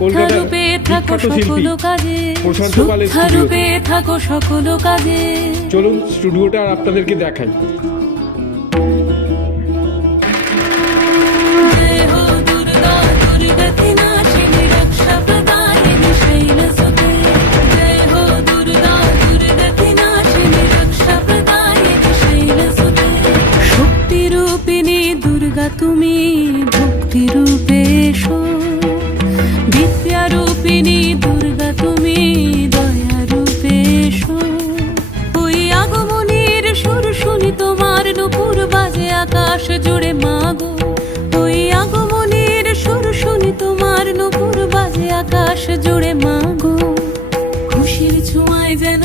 কলকাতার বিখ্যাত শিল্পী প্রশান্ত পালের স্টুডিওতে। চলুন স্টুডিওটা আপনাদেরকে দেখাই। তুমি ভক্তি রূপে এসো, বিদ্যা রূপিণী দুর্গা তুমি দয়া রূপে এসো। ওই আগমনীর সুর শুনি তোমার নূপুর বাজে আকাশ জুড়ে মাগো। ওই আগমনীর সুর শুনি তোমার নূপুর বাজে আকাশ জুড়ে মাগো। খুশির ছোঁয়ায় যেন